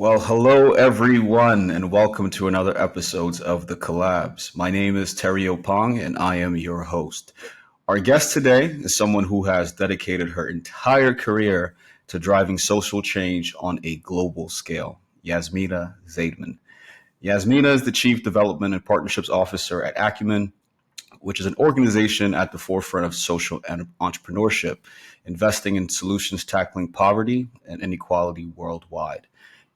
Well, hello everyone, and welcome to another episode of The Collabs. My name is Terry Oppong, and I am your host. Our guest today is someone who has dedicated her entire career to driving social change on a global scale, Yasmina Zaidman. Yasmina is the Chief Development and Partnerships Officer at Acumen, which is an organization at the forefront of social entrepreneurship, investing in solutions tackling poverty and inequality worldwide.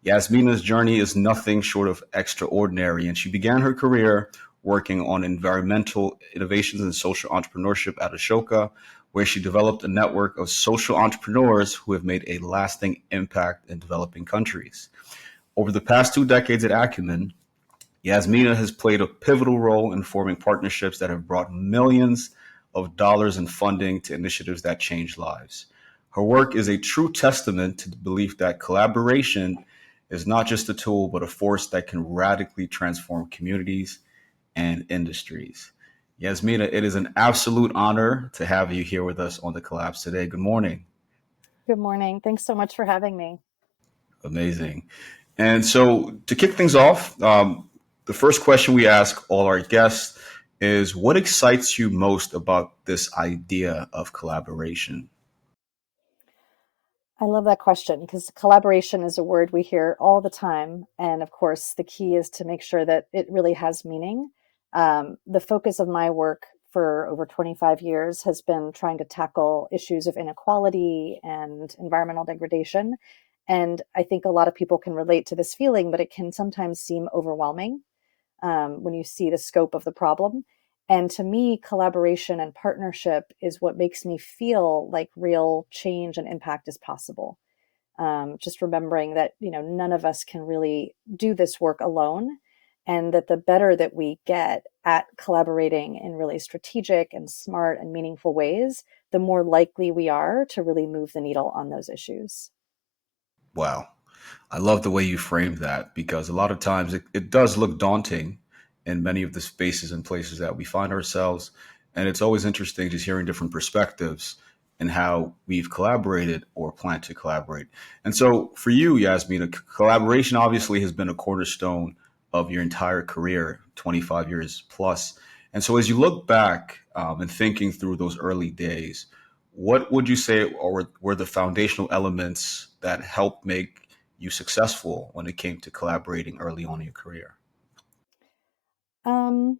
Yasmina's journey is nothing short of extraordinary, and she began her career working on environmental innovations and social entrepreneurship at Ashoka, where she developed a network of social entrepreneurs who have made a lasting impact in developing countries. Over the past 2 decades at Acumen, Yasmina has played a pivotal role in forming partnerships that have brought millions of dollars in funding to initiatives that change lives. Her work is a true testament to the belief that collaboration is not just a tool, but a force that can radically transform communities and industries. Yasmina, it is an absolute honor to have you here with us on the Collabs today. Good morning. Good morning. Thanks so much for having me. Amazing. And so to kick things off, the first question we ask all our guests is what excites you most about this idea of collaboration? I love that question because collaboration is a word we hear all the time. And of course, the key is to make sure that it really has meaning. The focus of my work for over 25 years has been trying to tackle issues of inequality and environmental degradation. And I think a lot of people can relate to this feeling, but it can sometimes seem overwhelming when you see the scope of the problem. And to me, collaboration and partnership is what makes me feel like real change and impact is possible. Just remembering that, none of us can really do this work alone. And that the better that we get at collaborating in really strategic and smart and meaningful ways, the more likely we are to really move the needle on those issues. Wow. I love the way you framed that because a lot of times it does look daunting in many of the spaces and places that we find ourselves. And it's always interesting just hearing different perspectives and how we've collaborated or plan to collaborate. And so for you, Yasmina, collaboration obviously has been a cornerstone of your entire career, 25 years plus. And so as you look back and thinking through those early days, what would you say were the foundational elements that helped make you successful when it came to collaborating early on in your career?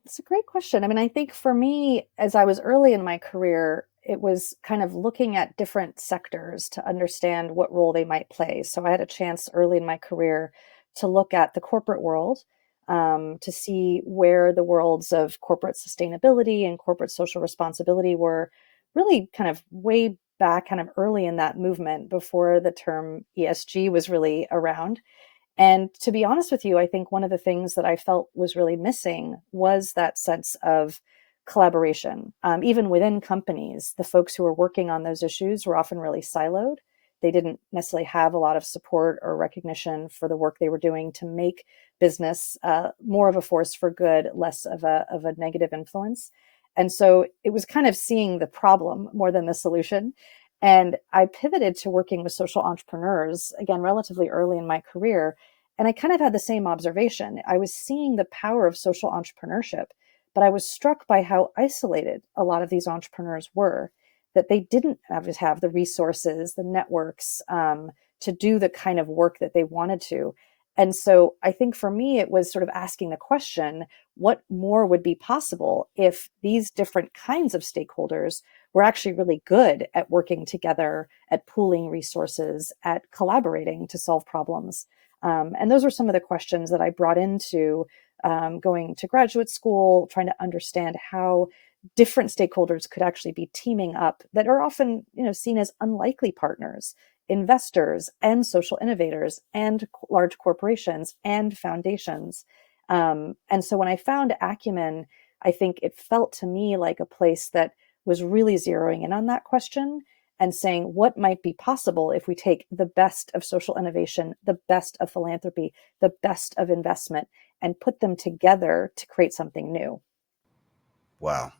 It's a great question. I mean, I think for me, as I was early in my career, it was kind of looking at different sectors to understand what role they might play. So I had a chance early in my career to look at the corporate world, to see where the worlds of corporate sustainability and corporate social responsibility were really kind of way back, kind of early in that movement before the term ESG was really around. And to be honest with you, I think one of the things that I felt was really missing was that sense of collaboration. Even within companies, the folks who were working on those issues were often really siloed. They didn't necessarily have a lot of support or recognition for the work they were doing to make business more of a force for good, less of a negative influence. And so it was kind of seeing the problem more than the solution. And I pivoted to working with social entrepreneurs, again, relatively early in my career. And I kind of had the same observation. I was seeing the power of social entrepreneurship, but I was struck by how isolated a lot of these entrepreneurs were, that they didn't have the resources, the networks to do the kind of work that they wanted to. And so I think for me, it was sort of asking the question, what more would be possible if these different kinds of stakeholders were actually really good at working together, at pooling resources, at collaborating to solve problems. And those were some of the questions that I brought into going to graduate school, trying to understand how different stakeholders could actually be teaming up that are often, seen as unlikely partners, investors and social innovators and large corporations and foundations. And so when I found Acumen, I think it felt to me like a place that was really zeroing in on that question and saying what might be possible if we take the best of social innovation, the best of philanthropy, the best of investment, and put them together to create something new. Wow.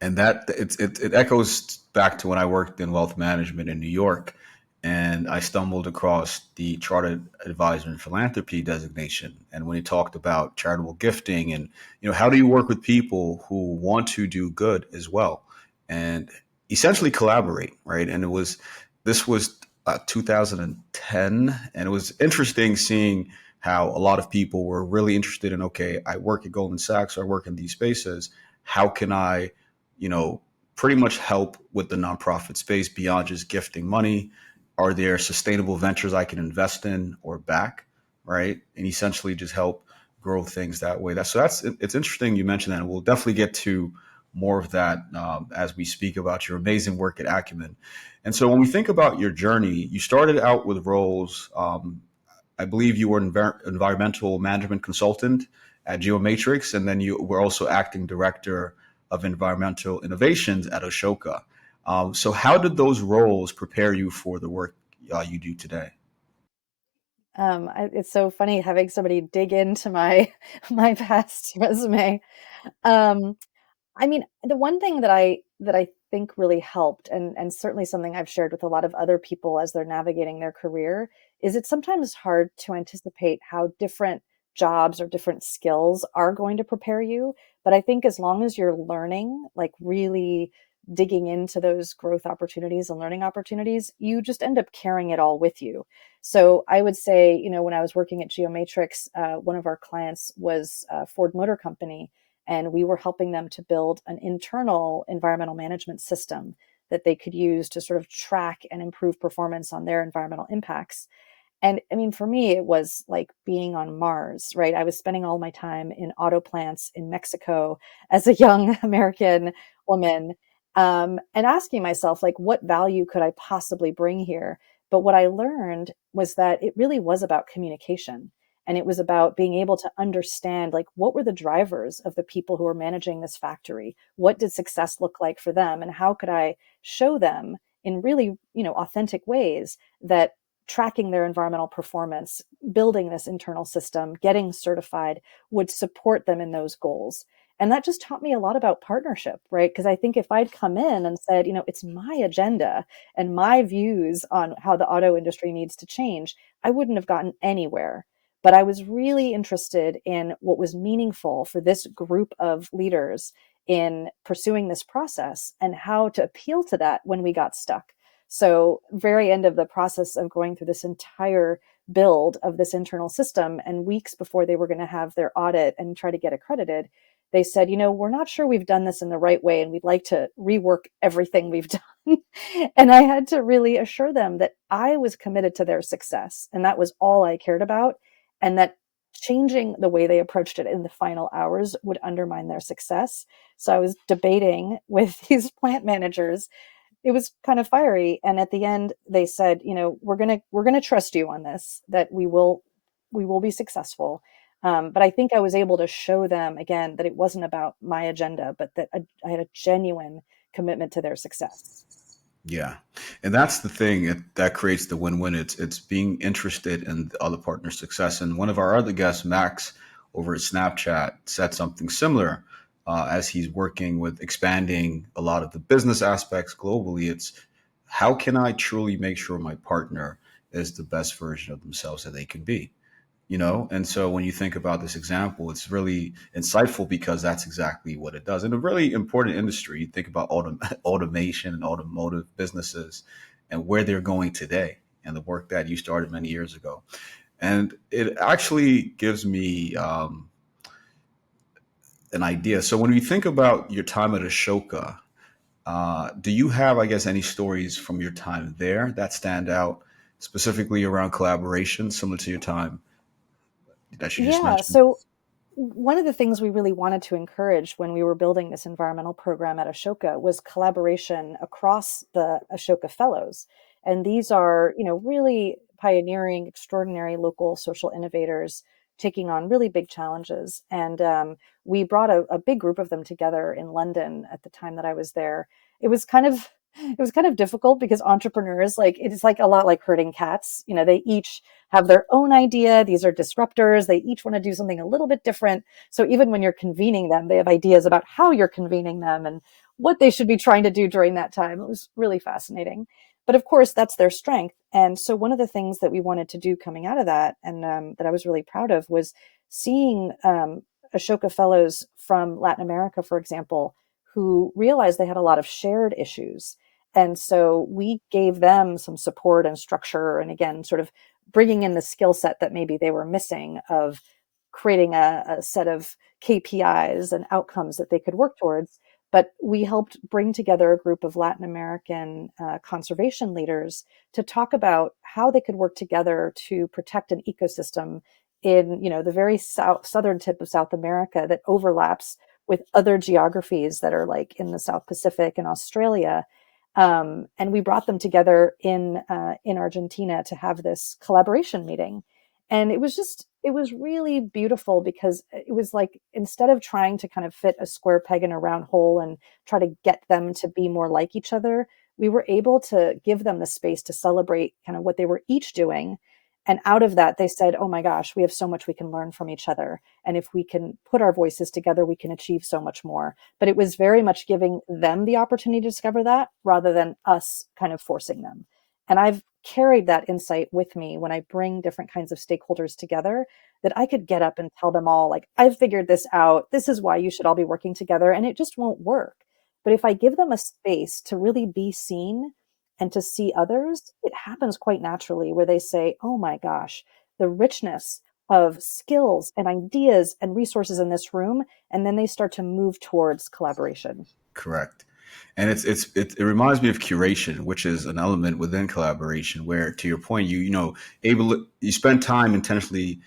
And that it echoes back to when I worked in wealth management in New York. and I stumbled across the Chartered Advisor in Philanthropy designation. And when he talked about charitable gifting and, how do you work with people who want to do good as well and essentially collaborate, right? And this was 2010, and it was interesting seeing how a lot of people were really interested in, okay, I work at Goldman Sachs, or I work in these spaces. How can I, you know, pretty much help with the nonprofit space beyond just gifting money? Are there sustainable ventures I can invest in or back, right? And essentially just help grow things that way. It's interesting you mentioned that, and we'll definitely get to more of that as we speak about your amazing work at Acumen. And so when we think about your journey, you started out with roles. I believe you were an environmental management consultant at Geomatrix, and then you were also acting director of environmental innovations at Ashoka. So, how did those roles prepare you for the work you do today? It's so funny having somebody dig into my my past resume. Um, I mean, the one thing that I think really helped, and certainly something I've shared with a lot of other people as they're navigating their career, is it's sometimes hard to anticipate how different jobs or different skills are going to prepare you. But I think as long as you're learning, like really digging into those growth opportunities and learning opportunities, you just end up carrying it all with you. So I would say, when I was working at Geomatrix, one of our clients was Ford Motor Company, and we were helping them to build an internal environmental management system that they could use to sort of track and improve performance on their environmental impacts. And I mean, for me, it was like being on Mars, right? I was spending all my time in auto plants in Mexico as a young American woman, and asking myself, like, what value could I possibly bring here? But what I learned was that it really was about communication. And it was about being able to understand, like, what were the drivers of the people who were managing this factory? What did success look like for them? And how could I show them in really, authentic ways that tracking their environmental performance, building this internal system, getting certified would support them in those goals. And that just taught me a lot about partnership, right? Because I think if I'd come in and said, it's my agenda and my views on how the auto industry needs to change, I wouldn't have gotten anywhere. But I was really interested in what was meaningful for this group of leaders in pursuing this process and how to appeal to that when we got stuck. So, very end of the process of going through this entire build of this internal system, and weeks before they were going to have their audit and try to get accredited, they said, we're not sure we've done this in the right way, and we'd like to rework everything we've done. And I had to really assure them that I was committed to their success, and that was all I cared about, and that changing the way they approached it in the final hours would undermine their success. So I was debating with these plant managers. It was kind of fiery, and at the end they said, we're going to trust you on this, that we will be successful. But I think I was able to show them again that it wasn't about my agenda, but that I had a genuine commitment to their success. Yeah, and that's the thing that creates the win-win. It's being interested in the other partner's success. And one of our other guests, Max, over at Snapchat, said something similar as he's working with expanding a lot of the business aspects globally. It's how can I truly make sure my partner is the best version of themselves that they can be? And so when you think about this example, it's really insightful because that's exactly what it does in a really important industry. You think about automation and automotive businesses and where they're going today and the work that you started many years ago. And it actually gives me an idea. So when you think about your time at Ashoka, do you have, I guess, any stories from your time there that stand out specifically around collaboration, similar to your time that you just Yeah, mentioned? so one of the things we really wanted to encourage when we were building this environmental program at Ashoka was collaboration across the Ashoka Fellows. And these are, really pioneering, extraordinary local social innovators taking on really big challenges. And we brought a big group of them together in London at the time that I was there. It was kind of it was kind of difficult because entrepreneurs, like, it is like a lot like herding cats. They each have their own idea. These are disruptors. They each want to do something a little bit different. So even when you're convening them, they have ideas about how you're convening them and what they should be trying to do during that time. It was really fascinating. But of course, that's their strength. And so one of the things that we wanted to do coming out of that, and that I was really proud of, was seeing Ashoka fellows from Latin America, for example, who realized they had a lot of shared issues. And so we gave them some support and structure, and again, sort of bringing in the skill set that maybe they were missing of creating a set of KPIs and outcomes that they could work towards. But we helped bring together a group of Latin American conservation leaders to talk about how they could work together to protect an ecosystem in, the very southern tip of South America that overlaps with other geographies that are like in the South Pacific and Australia. And we brought them together in Argentina to have this collaboration meeting. And it was really beautiful because it was like, instead of trying to kind of fit a square peg in a round hole and try to get them to be more like each other, we were able to give them the space to celebrate kind of what they were each doing. And out of that, they said, oh my gosh, we have so much we can learn from each other. And if we can put our voices together, we can achieve so much more. But it was very much giving them the opportunity to discover that rather than us kind of forcing them. And I've carried that insight with me when I bring different kinds of stakeholders together, that I could get up and tell them all, like, I've figured this out. This is why you should all be working together. And it just won't work. But if I give them a space to really be seen and to see others, it happens quite naturally where they say, oh my gosh, the richness of skills and ideas and resources in this room. And then they start to move towards collaboration. Correct. And it reminds me of curation, which is an element within collaboration where, to your point, you spend time intentionally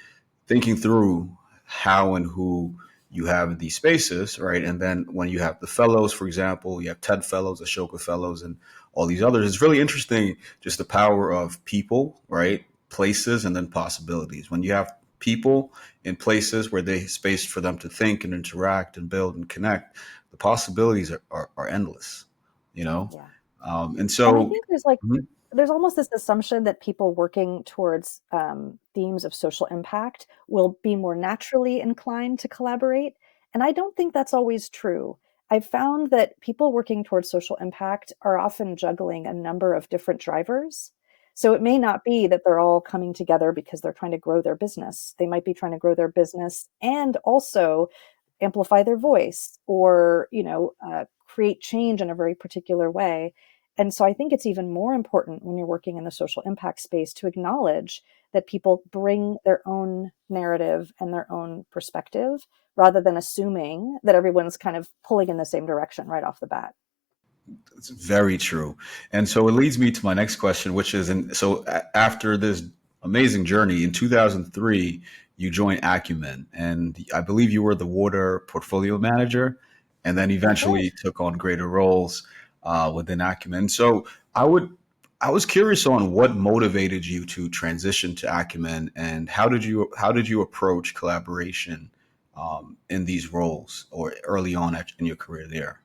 thinking through how and who you have in these spaces, right? And then when you have the fellows, for example, you have TED fellows, Ashoka fellows, and all these others, it's really interesting just the power of people, right? Places and then possibilities. When you have people in places where there's space for them to think and interact and build and connect, the possibilities are endless, you know? Yeah. And And I so, think there's like mhm, there's almost this assumption that people working towards themes of social impact will be more naturally inclined to collaborate. And I don't think that's always true. I've found that people working towards social impact are often juggling a number of different drivers. So it may not be that they're all coming together because they're trying to grow their business. They might be trying to grow their business and also amplify their voice, or create change in a very particular way. And so I think it's even more important when you're working in the social impact space to acknowledge that people bring their own narrative and their own perspective rather than assuming that everyone's kind of pulling in the same direction right off the bat. it's very true. And so it leads me to my next question, which is, after this amazing journey in 2003, you joined Acumen, and I believe you were the water portfolio manager, and then That's right. eventually took on greater roles within Acumen. So I would, I was curious on what motivated you to transition to Acumen, and how did you approach collaboration in these roles or early on in your career there?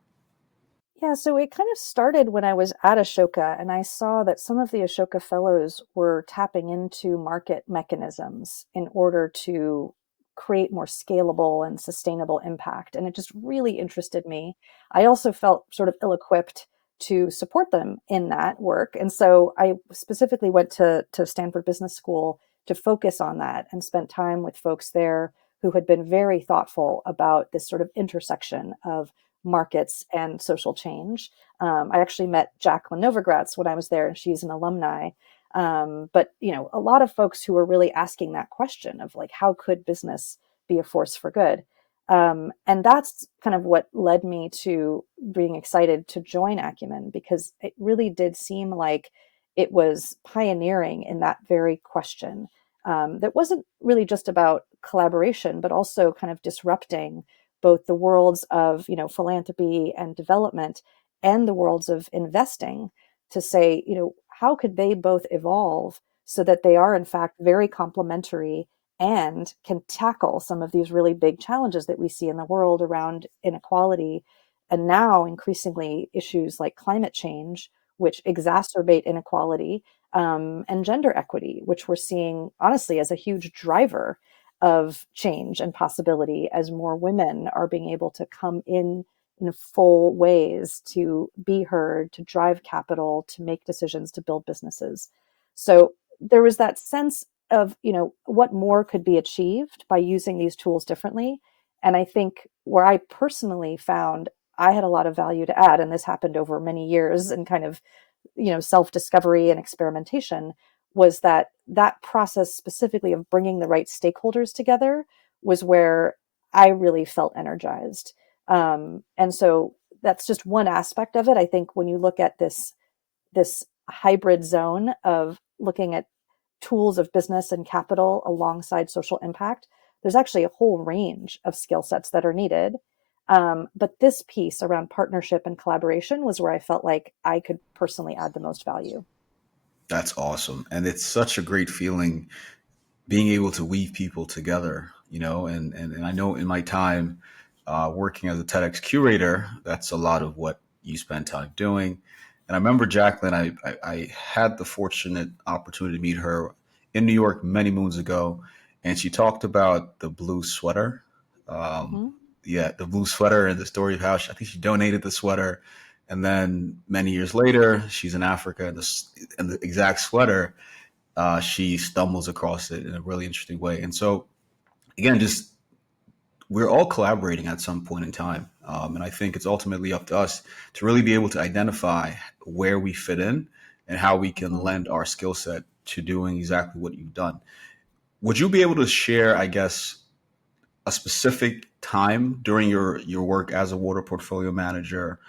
Yeah, so it kind of started when I was at Ashoka and I saw that some of the Ashoka fellows were tapping into market mechanisms in order to create more scalable and sustainable impact. And it just really interested me. I also felt sort of ill equipped to support them in that work. And so I specifically went to Stanford Business School to focus on that and spent time with folks there who had been very thoughtful about this sort of intersection of markets and social change. I actually met Jacqueline Novogratz when I was there, and she's an alumni. But a lot of folks who were really asking that question of like, how could business be a force for good? And that's kind of what led me to being excited to join Acumen, because it really did seem like it was pioneering in that very question. That wasn't really just about collaboration, but also kind of disrupting both the worlds of philanthropy and development and the worlds of investing, to say, how could they both evolve so that they are in fact very complementary and can tackle some of these really big challenges that we see in the world around inequality, and now increasingly issues like climate change, which exacerbate inequality, and gender equity, which we're seeing honestly as a huge driver of change and possibility as more women are being able to come in in full ways to be heard, to drive capital, to make decisions, to build businesses. So there was that sense of, what more could be achieved by using these tools differently. And I think where I personally found I had a lot of value to add, and this happened over many years and kind of, self discovery and experimentation, was that process specifically of bringing the right stakeholders together was where I really felt energized. And so that's just one aspect of it. I think when you look at this hybrid zone of looking at tools of business and capital alongside social impact, there's actually a whole range of skill sets that are needed. But this piece around partnership and collaboration was where I felt like I could personally add the most value. That's awesome. And it's such a great feeling being able to weave people together, and I know in my time working as a TEDx curator, that's a lot of what you spend time doing. And I remember Jacqueline, I had the fortunate opportunity to meet her in New York many moons ago, and she talked about the blue sweater. Um, Hmm. yeah, the blue sweater and the story of how I think she donated the sweater. And then many years later, she's in Africa, and the exact sweater she stumbles across it in a really interesting way. And so, again, just we're all collaborating at some point in time. And I think it's ultimately up to us to really be able to identify where we fit in and how we can Hmm. lend our skill set to doing exactly what you've done. Would you be able to share, I guess, a specific time during your work as a water portfolio manager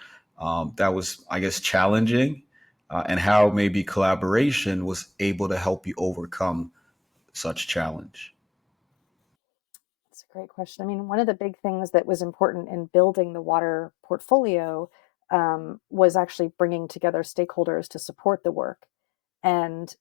that was, I guess, challenging, and how maybe collaboration was able to help you overcome such challenge? That's a great question. I mean, one of the big things that was important in building the water portfolio was actually bringing together stakeholders to support the work. And,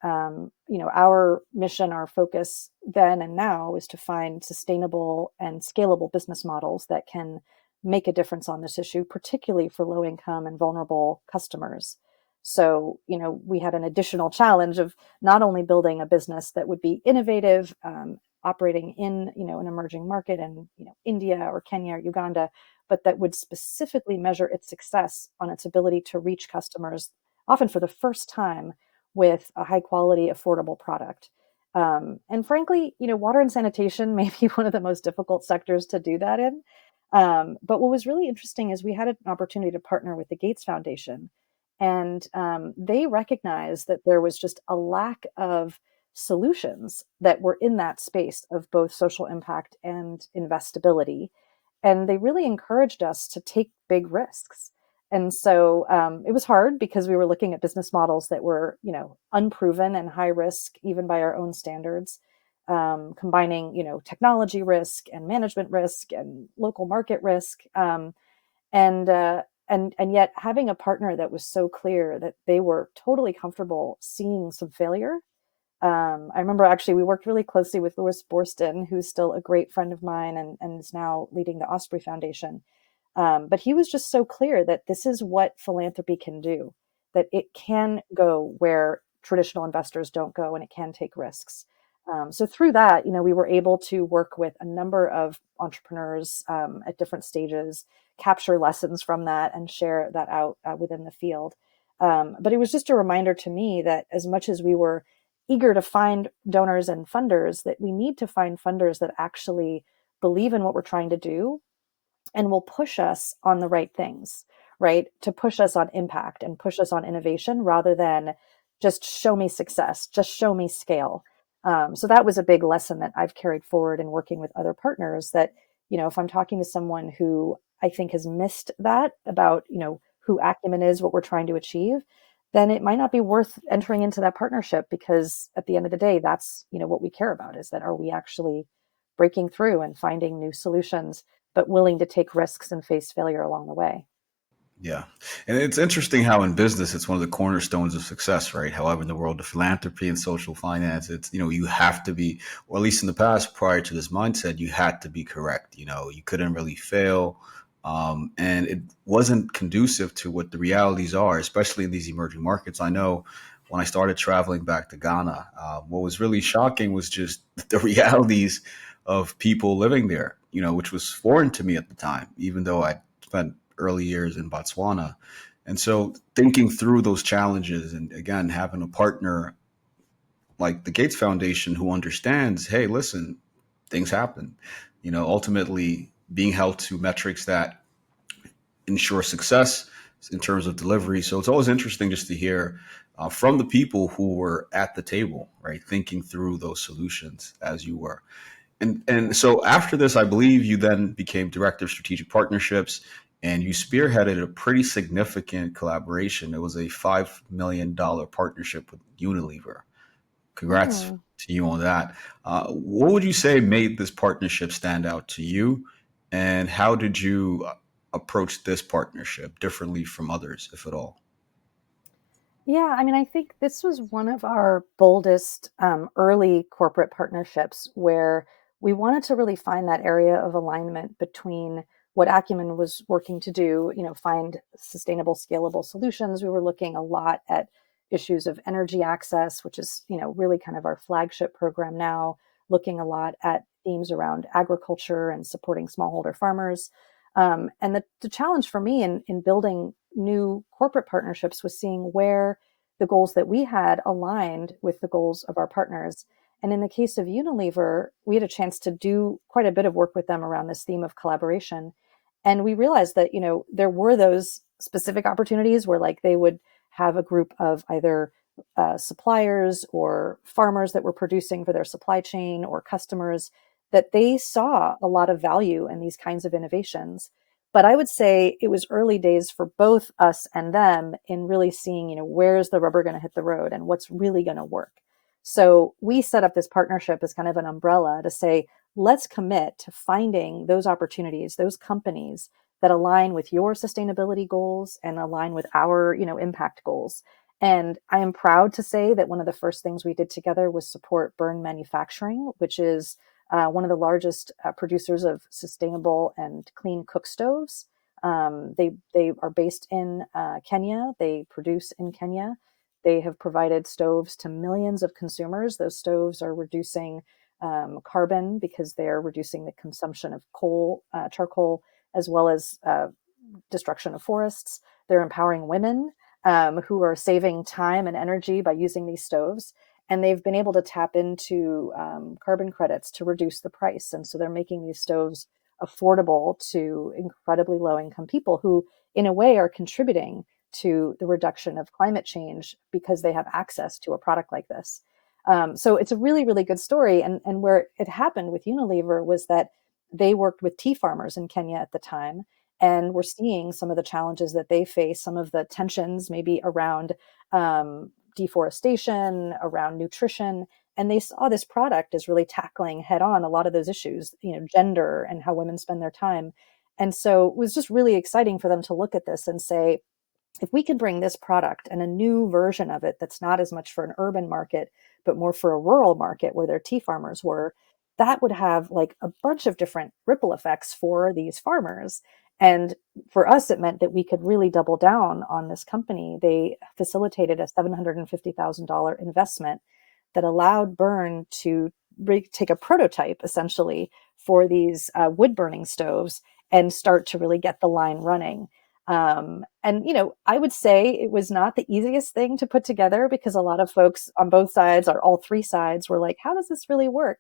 our mission, our focus then and now is to find sustainable and scalable business models that can make a difference on this issue, particularly for low income and vulnerable customers. So, we had an additional challenge of not only building a business that would be innovative, operating in, an emerging market in, India or Kenya or Uganda, but that would specifically measure its success on its ability to reach customers, often for the first time, with a high quality, affordable product. And frankly, water and sanitation may be one of the most difficult sectors to do that in. But what was really interesting is we had an opportunity to partner with the Gates Foundation, and they recognized that there was just a lack of solutions that were in that space of both social impact and investability. And they really encouraged us to take big risks. And so it was hard because we were looking at business models that were, unproven and high risk, even by our own standards, combining, technology risk and management risk and local market risk, and and yet having a partner that was so clear that they were totally comfortable seeing some failure. I remember actually we worked really closely with Louis Borston, who's still a great friend of mine and is now leading the Osprey Foundation. But he was just so clear that this is what philanthropy can do, that it can go where traditional investors don't go and it can take risks. So through that, we were able to work with a number of entrepreneurs at different stages, capture lessons from that, and share that out within the field. But it was just a reminder to me that as much as we were eager to find donors and funders, that we need to find funders that actually believe in what we're trying to do and will push us on the right things, right? To push us on impact and push us on innovation rather than just show me success, just show me scale. So that was a big lesson that I've carried forward in working with other partners that, if I'm talking to someone who I think has missed that about, who Acumen is, what we're trying to achieve, then it might not be worth entering into that partnership because at the end of the day, that's, what we care about is that are we actually breaking through and finding new solutions but willing to take risks and face failure along the way. Yeah. And it's interesting how in business it's one of the cornerstones of success, right? However, in the world of philanthropy and social finance, it's, you have to be, or at least in the past, prior to this mindset, you had to be correct. You couldn't really fail. And it wasn't conducive to what the realities are, especially in these emerging markets. I know when I started traveling back to Ghana, what was really shocking was just the realities of people living there, which was foreign to me at the time, even though I spent early years in Botswana. And so thinking through those challenges and again, having a partner like the Gates Foundation who understands, hey, listen, things happen. Ultimately being held to metrics that ensure success in terms of delivery. So it's always interesting just to hear from the people who were at the table, right, thinking through those solutions as you were. And so after this, I believe you then became director of strategic partnerships, and you spearheaded a pretty significant collaboration. It was a $5 million partnership with Unilever. Congrats Hmm. to you on that. What would you say made this partnership stand out to you, and how did you approach this partnership differently from others, if at all? Yeah, I mean, I think this was one of our boldest early corporate partnerships where we wanted to really find that area of alignment between what Acumen was working to do, find sustainable, scalable solutions. We were looking a lot at issues of energy access, which is, really kind of our flagship program now, looking a lot at themes around agriculture and supporting smallholder farmers. And the challenge for me in building new corporate partnerships was seeing where the goals that we had aligned with the goals of our partners. And in the case of Unilever, we had a chance to do quite a bit of work with them around this theme of collaboration. And we realized that, there were those specific opportunities where like they would have a group of either suppliers or farmers that were producing for their supply chain or customers that they saw a lot of value in these kinds of innovations. But I would say it was early days for both us and them in really seeing, where's the rubber going to hit the road and what's really going to work. So we set up this partnership as kind of an umbrella to say, let's commit to finding those opportunities, those companies that align with your sustainability goals and align with our, impact goals. And I am proud to say that one of the first things we did together was support Burn Manufacturing, which is one of the largest producers of sustainable and clean cook stoves. They are based in Kenya. They produce in Kenya. They have provided stoves to millions of consumers. Those stoves are reducing carbon because they are reducing the consumption of coal, charcoal, as well as destruction of forests. They're empowering women who are saving time and energy by using these stoves. And they've been able to tap into carbon credits to reduce the price. And so they're making these stoves affordable to incredibly low income people who, in a way, are contributing to the reduction of climate change because they have access to a product like this. So it's a really, really good story. And where it happened with Unilever was that they worked with tea farmers in Kenya at the time. And we're seeing some of the challenges that they face, some of the tensions maybe around deforestation, around nutrition. And they saw this product as really tackling head on a lot of those issues, gender and how women spend their time. And so it was just really exciting for them to look at this and say, if we could bring this product and a new version of it that's not as much for an urban market, but more for a rural market where their tea farmers were, that would have like a bunch of different ripple effects for these farmers. And for us, it meant that we could really double down on this company. They facilitated a $750,000 investment that allowed Burn to take a prototype essentially for these wood burning stoves and start to really get the line running. And I would say it was not the easiest thing to put together because a lot of folks on both sides, or all three sides, were like, how does this really work?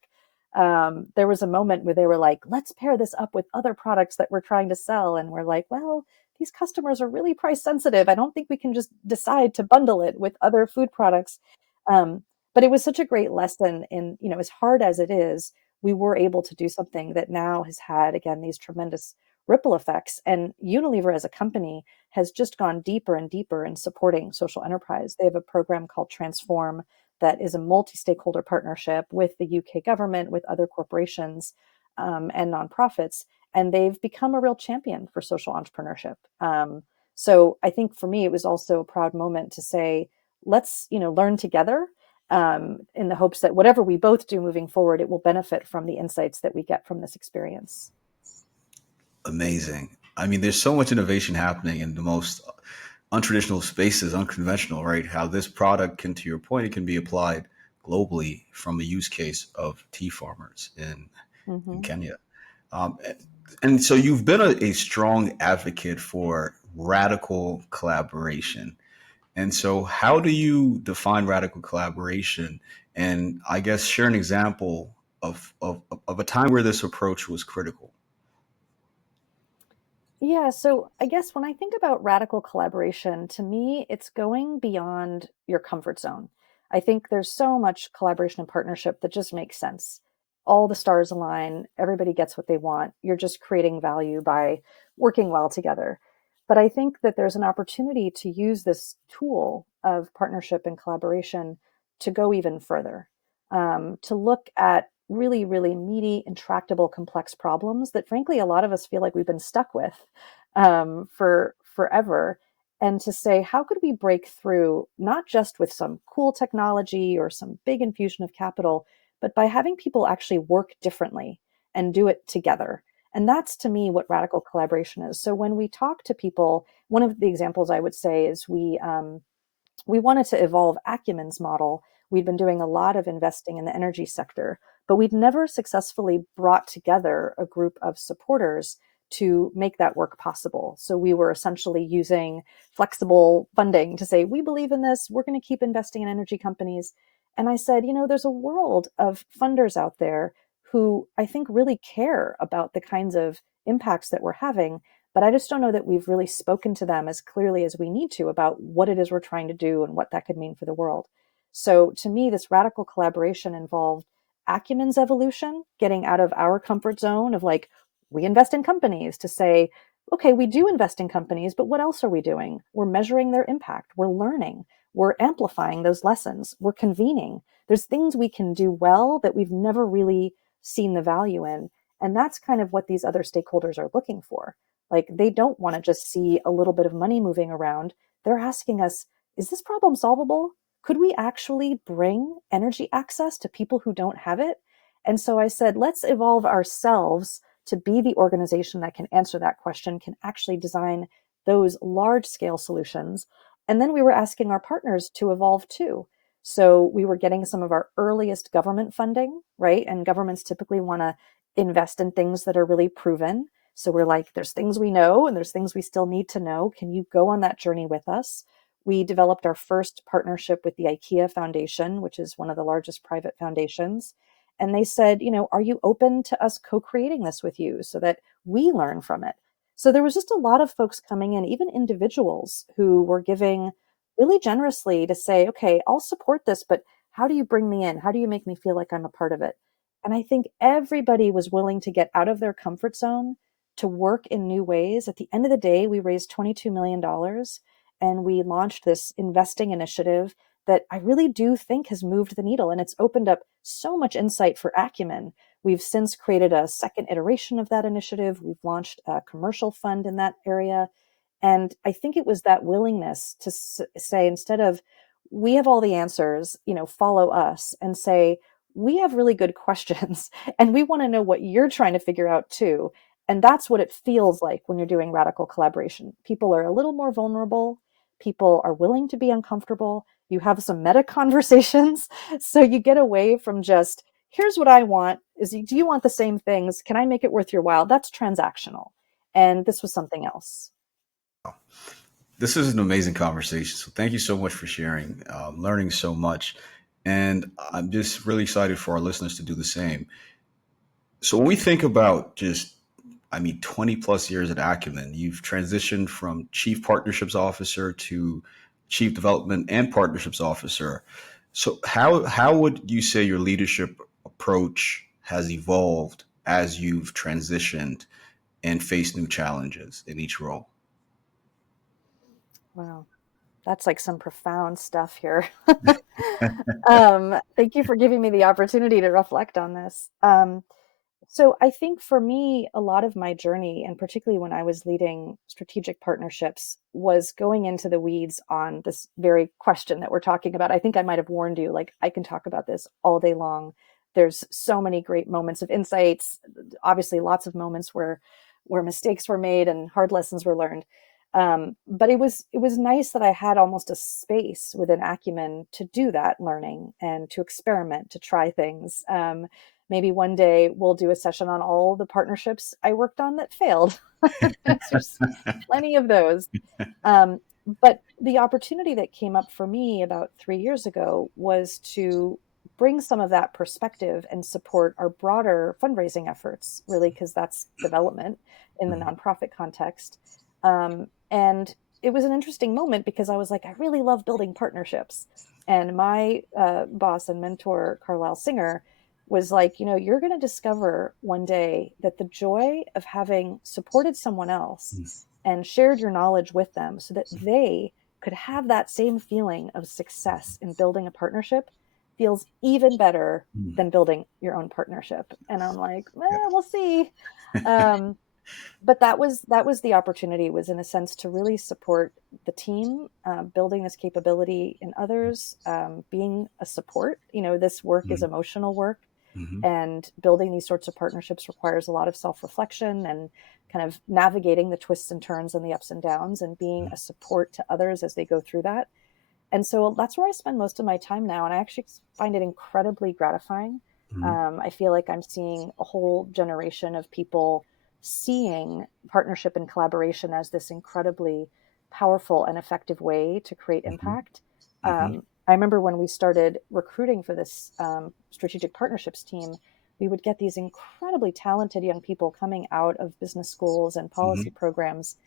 There was a moment where they were like, let's pair this up with other products that we're trying to sell. And we're like, well, these customers are really price sensitive. I don't think we can just decide to bundle it with other food products. Um, but it was such a great lesson in, as hard as it is, we were able to do something that now has had, again, these tremendous ripple effects. And Unilever as a company has just gone deeper and deeper in supporting social enterprise. They have a program called Transform that is a multi-stakeholder partnership with the UK government, with other corporations and nonprofits, and they've become a real champion for social entrepreneurship. So I think for me, it was also a proud moment to say, let's learn together in the hopes that whatever we both do moving forward, it will benefit from the insights that we get from this experience. Amazing. I mean, there's so much innovation happening in the most untraditional spaces, unconventional, right? How this product can, to your point, it can be applied globally from a use case of tea farmers in Hmm. Kenya. Um, and so you've been a strong advocate for radical collaboration. And so, how do you define radical collaboration? And I guess share an example of a time where this approach was critical. Yeah, so I guess when I think about radical collaboration, to me, it's going beyond your comfort zone. I think there's so much collaboration and partnership that just makes sense. All the stars align, everybody gets what they want. You're just creating value by working well together. But I think that there's an opportunity to use this tool of partnership and collaboration to go even further, to look at really, really meaty, intractable, complex problems that, frankly, a lot of us feel like we've been stuck with for forever, and to say, how could we break through not just with some cool technology or some big infusion of capital, but by having people actually work differently and do it together. And that's to me what radical collaboration is. So when we talk to people, one of the examples I would say is we wanted to evolve Acumen's model. We'd been doing a lot of investing in the energy sector, but we'd never successfully brought together a group of supporters to make that work possible. So we were essentially using flexible funding to say, we believe in this, we're going to keep investing in energy companies. And I said, there's a world of funders out there who I think really care about the kinds of impacts that we're having, but I just don't know that we've really spoken to them as clearly as we need to about what it is we're trying to do and what that could mean for the world. So to me, this radical collaboration involved Acumen's evolution, getting out of our comfort zone of like, we invest in companies, to say, okay, we do invest in companies, but what else are we doing? We're measuring their impact. We're learning. We're amplifying those lessons. We're convening. There's things we can do well that we've never really seen the value in. And that's kind of what these other stakeholders are looking for. Like, they don't want to just see a little bit of money moving around. They're asking us, is this problem solvable? Could we actually bring energy access to people who don't have it? And so I said, let's evolve ourselves to be the organization that can answer that question, can actually design those large scale solutions. And then we were asking our partners to evolve too. So we were getting some of our earliest government funding, right? And governments typically want to invest in things that are really proven. So we're like, there's things we know and there's things we still need to know. Can you go on that journey with us? We developed our first partnership with the IKEA Foundation, which is one of the largest private foundations. And they said, are you open to us co-creating this with you so that we learn from it? So there was just a lot of folks coming in, even individuals who were giving really generously to say, okay, I'll support this, but how do you bring me in? How do you make me feel like I'm a part of it? And I think everybody was willing to get out of their comfort zone to work in new ways. At the end of the day, we raised $22 million and we launched this investing initiative that I really do think has moved the needle. And it's opened up so much insight for Acumen. We've since created a second iteration of that initiative. We've launched a commercial fund in that area. And I think it was that willingness to say, instead of, we have all the answers, follow us, and say, we have really good questions and we want to know what you're trying to figure out too. And that's what it feels like when you're doing radical collaboration. People are a little more vulnerable. People are willing to be uncomfortable. You have some meta conversations. So you get away from just, here's what I want. Do you want the same things? Can I make it worth your while? That's transactional. And this was something else. This is an amazing conversation. So thank you so much for sharing. Learning so much, and I'm just really excited for our listeners to do the same. So when we think about just, I mean, 20 plus years at Acumen, you've transitioned from chief partnerships officer to chief development and partnerships officer. So how would you say your leadership approach has evolved as you've transitioned and faced new challenges in each role? Wow. That's like some profound stuff here. Thank you for giving me the opportunity to reflect on this. So I think for me, a lot of my journey, and particularly when I was leading strategic partnerships, was going into the weeds on this very question that we're talking about. I think I might have warned you, like, I can talk about this all day long. There's so many great moments of insights, obviously lots of moments where mistakes were made and hard lessons were learned. But it was nice that I had almost a space within Acumen to do that learning and to experiment, to try things. maybe one day we'll do a session on all the partnerships I worked on that failed. There's plenty of those. Um, but the opportunity that came up for me about 3 years ago was to bring some of that perspective and support our broader fundraising efforts, really, because that's development in the Mhm. nonprofit context. And it was an interesting moment because I was like, I really love building partnerships. And my boss and mentor, Carlisle Singer, was like, you're going to discover one day that the joy of having supported someone else and shared your knowledge with them so that they could have that same feeling of success in building a partnership feels even better Mhm. than building your own partnership. And I'm like, Yeah. we'll see. Um, but that was the opportunity, was in a sense to really support the team, building this capability in others, being a support. This work is Mhm. emotional work, Mhm. and building these sorts of partnerships requires a lot of self-reflection and kind of navigating the twists and turns and the ups and downs and being a support to others as they go through that. And so that's where I spend most of my time now. And I actually find it incredibly gratifying. Mhm. I feel like I'm seeing a whole generation of people seeing partnership and collaboration as this incredibly powerful and effective way to create Mhm. impact. Mhm. I remember when we started recruiting for this strategic partnerships team, we would get these incredibly talented young people coming out of business schools and policy Mhm. programs,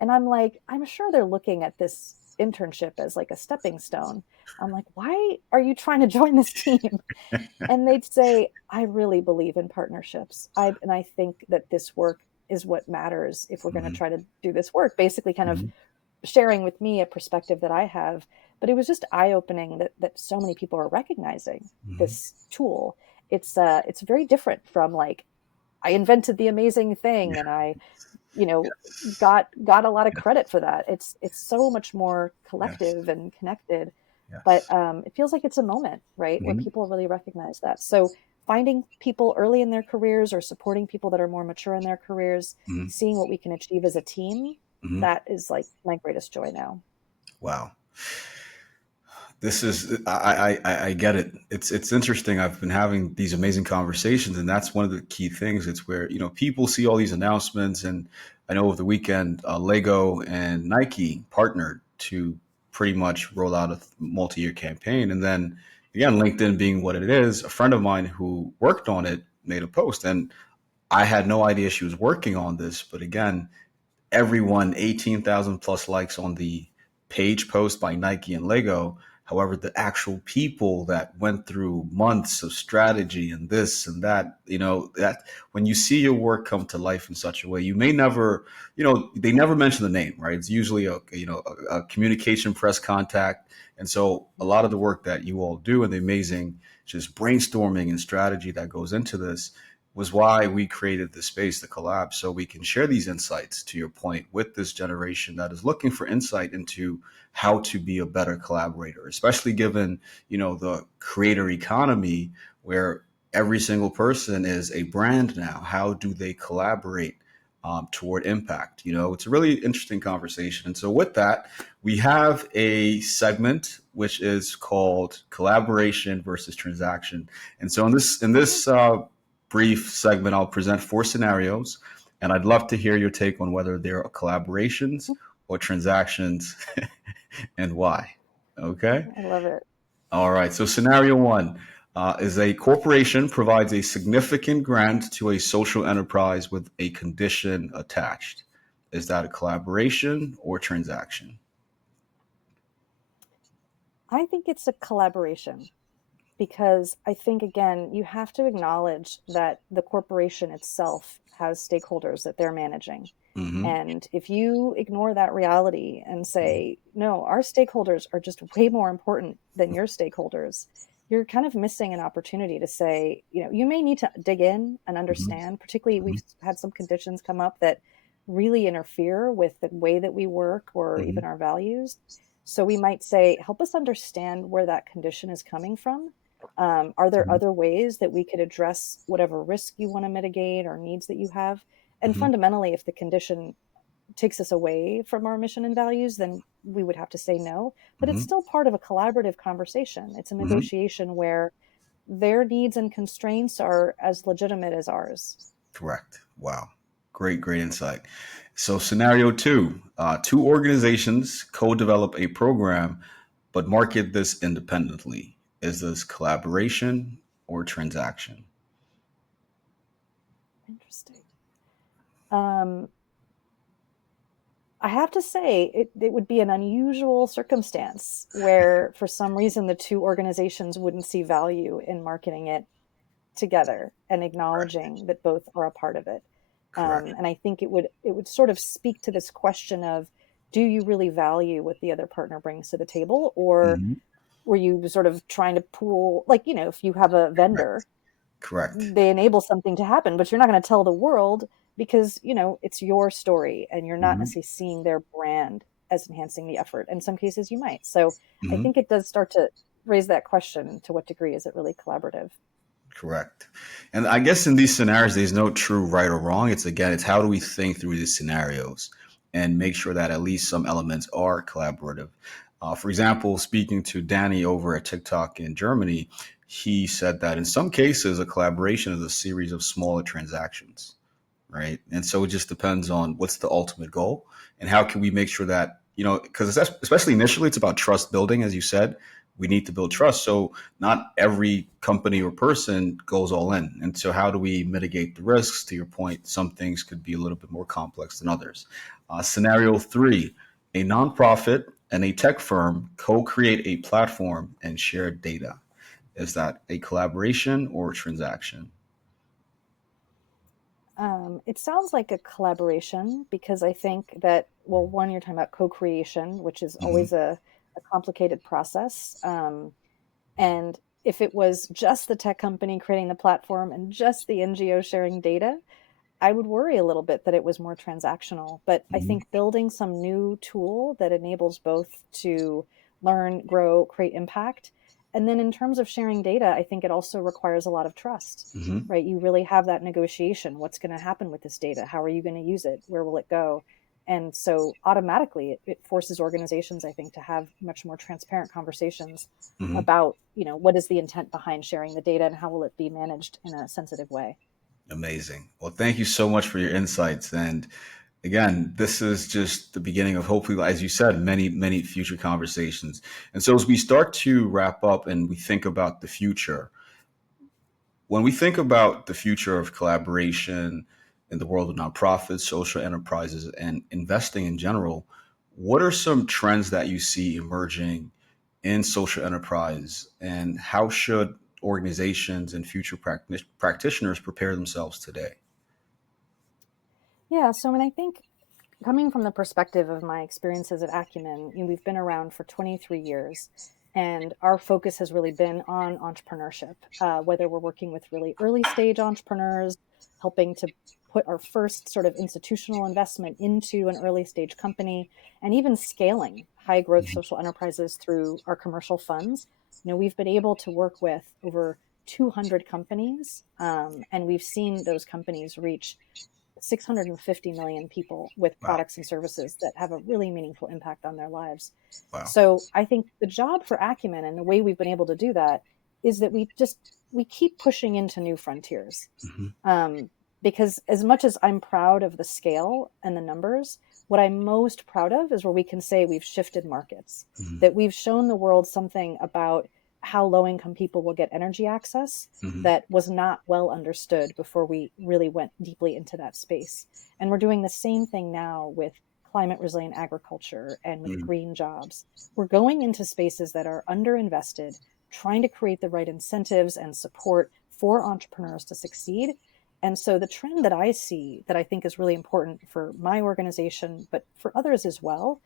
and I'm like, I'm sure they're looking at this internship as like a stepping stone. I'm like, why are you trying to join this team? And they'd say, I really believe in partnerships. And I think that this work is what matters if we're going to Mhm. try to do this work, basically kind of Mhm. sharing with me a perspective that I have. But it was just eye-opening that so many people are recognizing Mhm. this tool. It's very different from like, I invented the amazing thing Yeah. and I you know got a lot of Yes. credit for that. It's so much more Yes. collective and connected. But Yes. it feels like it's a moment, right, where Mhm. people really recognize that. So finding people early in their careers or supporting people that are more mature in their careers, Mhm. seeing what we can achieve as a team, Mhm. that is like my greatest joy now. Wow. This is I get it. It's interesting. I've been having these amazing conversations, and that's one of the key things. It's where people see all these announcements, and I know over the weekend, Lego and Nike partnered to pretty much roll out a multi-year campaign, and then again, LinkedIn being what it is, a friend of mine who worked on it made a post, and I had no idea she was working on this, but again, everyone 18,000 plus likes on the page post by Nike and Lego. However, the actual people that went through months of strategy and this and that, that when you see your work come to life in such a way, you may never, they never mention the name, right? It's usually a communication press contact. And so a lot of the work that you all do and the amazing just brainstorming and strategy that goes into this was why we created the space, the collab, so we can share these insights, to your point, with this generation that is looking for insight into how to be a better collaborator, especially given, the creator economy where every single person is a brand now. How do they collaborate toward impact? It's a really interesting conversation. And so with that, we have a segment which is called collaboration versus transaction. And so Mhm. in this brief segment, I'll present four scenarios, and I'd love to hear your take on whether they're collaborations or transactions and why. Okay. I love it. All right. So, scenario one is a corporation provides a significant grant to a social enterprise with a condition attached. Is that a collaboration or transaction? I think it's a collaboration, because I think, again, you have to acknowledge that the corporation itself has stakeholders that they're managing. Mm-hmm. And if you ignore that reality and say, no, our stakeholders are just way more important than your stakeholders, you're kind of missing an opportunity to say, you may need to dig in and Mm-hmm. understand. Particularly, we've had some conditions come up that really interfere with the way that we work or Mm-hmm. even our values. So we might say, help us understand where that condition is coming from. Are there Mm-hmm. other ways that we could address whatever risk you want to mitigate or needs that you have? And Mm-hmm. fundamentally, if the condition takes us away from our mission and values, then we would have to say no. But it's Mm-hmm. still part of a collaborative conversation. It's a Mm-hmm. negotiation where their needs and constraints are as legitimate as ours. Correct. Wow. Great insight. So, scenario two, two organizations co develop a program but market this independently. Is this collaboration or transaction? Interesting. Um, I have to say, it would be an unusual circumstance where, for some reason, the two organizations wouldn't see value in marketing it together and Correct. acknowledging that both are a part of it. Correct. And I think it would sort of speak to this question of, do you really value what the other partner brings to the table, or Hmm. were you sort of trying to pool, like, if you have a vendor, Correct. Correct. they enable something to happen, but you're not going to tell the world because, it's your story and you're not Hmm. necessarily seeing their brand as enhancing the effort. In some cases, you might. So I Hmm. think it does start to raise that question: to what degree is it really collaborative? Correct. And I guess in these scenarios, there's no true right or wrong. It's again, it's how do we think through these scenarios and make sure that at least some elements are collaborative. For example, speaking to Danny over at TikTok in Germany, he said that in some cases, a collaboration is a series of smaller transactions, right? And so it just depends on what's the ultimate goal and how can we make sure that, because especially initially, it's about trust building, as you said. We need to build trust. So not every company or person goes all in. And so how do we mitigate the risks? To your point, some things could be a little bit more complex than others. Scenario three, a nonprofit and a tech firm co-create a platform and share data. Is that a collaboration or a transaction? It sounds like a collaboration because I think that, well, one, you're talking about co-creation, which is Hmm. always a complicated process. And if it was just the tech company creating the platform and just the NGO sharing data, I would worry a little bit that it was more transactional. But I Hmm. think building some new tool that enables both to learn, grow, create impact. And then in terms of sharing data, I think it also requires a lot of trust, Hmm. right? You really have that negotiation. What's going to happen with this data? How are you going to use it? Where will it go? And so automatically it forces organizations, I think, to have much more transparent conversations Hmm. about, what is the intent behind sharing the data and how will it be managed in a sensitive way. Amazing. Well, thank you so much for your insights. And again, this is just the beginning of hopefully, as you said, many future conversations. And so as we start to wrap up and we think about the future, when we think about the future of collaboration in the world of nonprofits, social enterprises, and investing in general, what are some trends that you see emerging in social enterprise, and how should organizations and future practitioners prepare themselves today? Yeah, so I mean, I think coming from the perspective of my experiences at Acumen, we've been around for 23 years, and our focus has really been on entrepreneurship, whether we're working with really early stage entrepreneurs, helping to put our first sort of institutional investment into an early stage company, and even scaling high growth Mhm. social enterprises through our commercial funds. We've been able to work with over 200 companies, and we've seen those companies reach 650 million people with Wow. products and services that have a really meaningful impact on their lives. Wow. So I think the job for Acumen and the way we've been able to do that is that we keep pushing into new frontiers. Hmm. Um, because as much as I'm proud of the scale and the numbers, what I'm most proud of is where we can say we've shifted markets, Hmm. that we've shown the world something about how low income people will get energy access Hmm. that was not well understood before we really went deeply into that space. And we're doing the same thing now with climate resilient agriculture and with Hmm. green jobs. We're going into spaces that are underinvested, trying to create the right incentives and support for entrepreneurs to succeed. And so the trend that I see that I think is really important for my organization, but for others as well,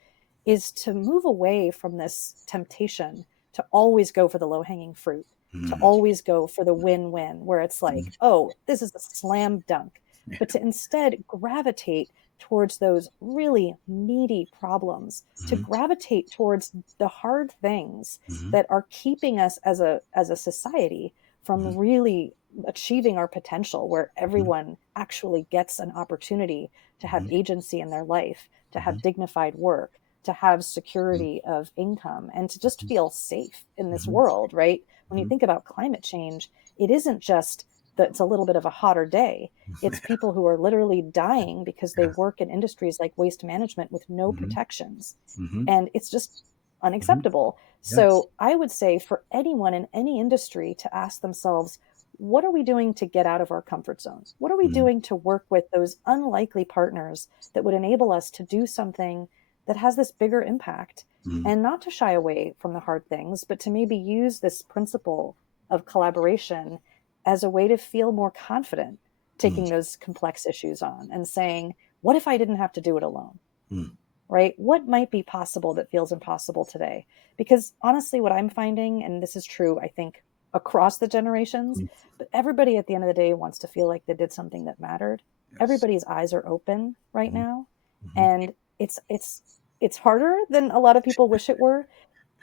is to move away from this temptation to always go for the low hanging fruit, to Hmm. always go for the win win, where it's like, oh, this is a slam dunk, Yeah. but to instead gravitate towards those really meaty problems, to Hmm. gravitate towards the hard things Hmm. that are keeping us as a society from Hmm. really achieving our potential, where Hmm. everyone actually gets an opportunity to have Hmm. agency in their life, to have Hmm. dignified work, to have Hmm. security of income, and to just feel safe in this Hmm. world, right? when you think about climate change, it isn't just that it's a little bit of a hotter day. It's people who are literally dying because they Yes. work in industries like waste management with no Hmm. protections. Hmm. And it's just Hmm. unacceptable. Yes. So I would say for anyone in any industry to ask themselves, what are we doing to get out of our comfort zone? What are we Hmm. doing to work with those unlikely partners that would enable us to do something that has this bigger impact? Hmm. And not to shy away from the hard things, but to maybe use this principle of collaboration as a way to feel more confident Hmm. taking those complex issues on and saying, what if I didn't have to do it alone? Hmm. Right? What might be possible that feels impossible today? Because honestly, what I'm finding, and this is true, I think, across the generations, but everybody at the end of the day wants to feel like they did something that mattered. Yes. Everybody's eyes are open right Hmm. now. Hmm. And it's harder than a lot of people wish it were,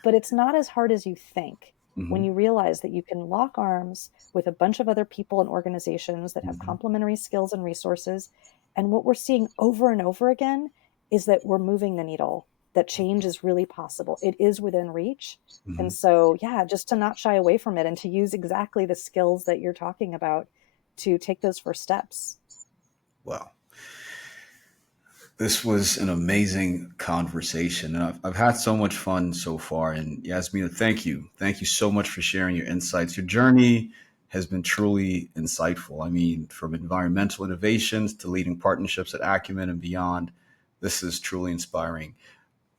but it's not as hard as you think when Hmm. you realize that you can lock arms with a bunch of other people and organizations that have Hmm. complementary skills and resources. And what we're seeing over and over again is that we're moving the needle, that change is really possible. It is within reach. Hmm. And so, yeah, just to not shy away from it and to use exactly the skills that you're talking about to take those first steps. Well, this was an amazing conversation. And I've had so much fun so far. And Yasmina, thank you. Thank you so much for sharing your insights. Your journey has been truly insightful. I mean, from environmental innovations to leading partnerships at Acumen and beyond, this is truly inspiring.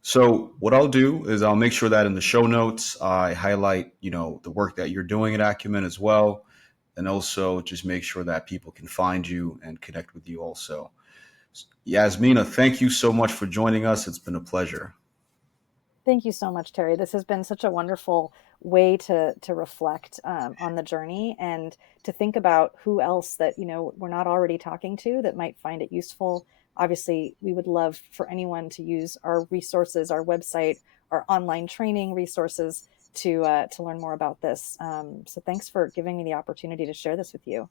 So what I'll do is I'll make sure that in the show notes I highlight, the work that you're doing at Acumen as well, and also just make sure that people can find you and connect with you also. Yasmina, thank you so much for joining us. It's been a pleasure. Thank you so much, Terry. This has been such a wonderful way to reflect on the journey and to think about who else that we're not already talking to that might find it useful. Obviously, we would love for anyone to use our resources, our website, our online training resources to learn more about this. So, thanks for giving me the opportunity to share this with you.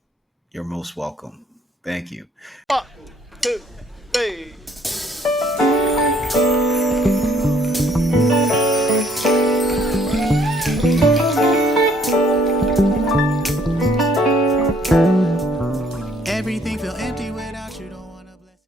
You're most welcome. Thank you. 1, 2, 3.